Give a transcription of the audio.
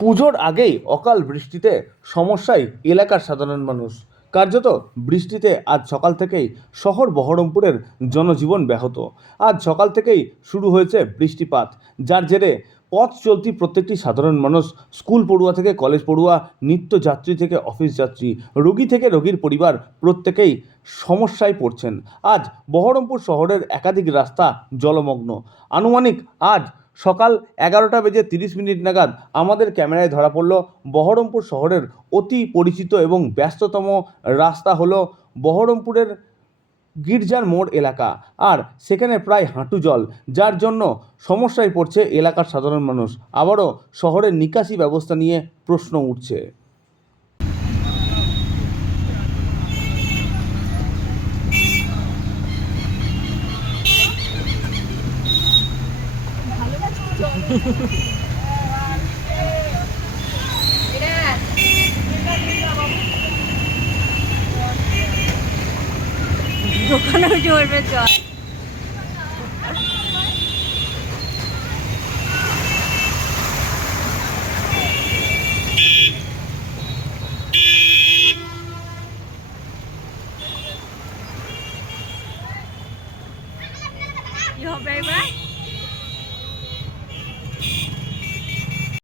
পুজোর আগেই অকাল বৃষ্টিতে সমস্যায় এলাকার সাধারণ মানুষ। কার্যত বৃষ্টিতে আজ সকাল থেকেই শহর বহরমপুরের জনজীবন ব্যাহত। আজ সকাল থেকেই শুরু হয়েছে বৃষ্টিপাত, যার জেরে পথ চলতি প্রত্যেকটি সাধারণ মানুষ স্কুল পড়ুয়া থেকে কলেজ পড়ুয়া নিত্যযাত্রী থেকে অফিস যাত্রী, রোগী থেকে রোগীর পরিবার প্রত্যেকেই সমস্যায় পড়ছেন। আজ বহরমপুর শহরের একাধিক রাস্তা জলমগ্ন। আনুমানিক আজ সকাল এগারোটা বেজে তিরিশ মিনিট নাগাদ আমাদের ক্যামেরায় ধরা পড়ল বহরমপুর শহরের অতি পরিচিত এবং ব্যস্ততম রাস্তা হলো বহরমপুরের গির্জার মোড় এলাকা। আর সেখানে প্রায় হাঁটু জল, যার জন্য সমস্যায় পড়ছে এলাকার সাধারণ মানুষ। আবারও শহরের নিকাশি ব্যবস্থা নিয়ে প্রশ্ন উঠছে। দোকানেও চলবে চল কি হবে এবার?